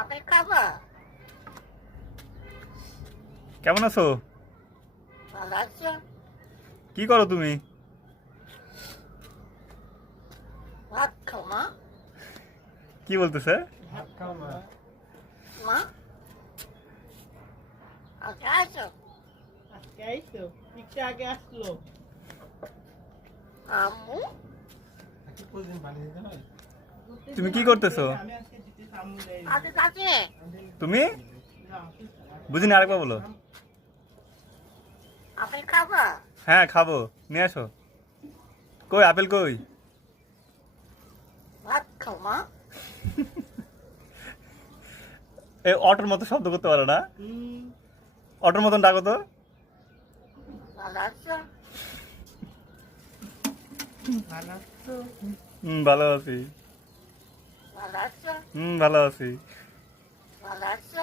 Apple খাবো? কেমন আছো? ভালো আছো? কি করো তুমি? ভাত খাও মা? কি বলতেছে? ভাত খাও না। মা আজকে আসো? আজকে আইছো? একটু আগে আসলো। আম্মু তুমি কি করতেছো? আমি আজকে দিতে সামনে যাই। আজকে কাছে তুমি না, বুঝিনি, আরেকবার বলো। আপেল খাবো? হ্যাঁ খাবো, নিয়ে আসো। কই আপেল কই? ভাত খাও মা? এই অটোর মতো শব্দ করতে পারো না? হুম, অটোর মতন ডাকো তো। ভালো আছো? ভালো আছো? ভালো আছি। ভালো আছো? ভালো আছি। ভালো আছো?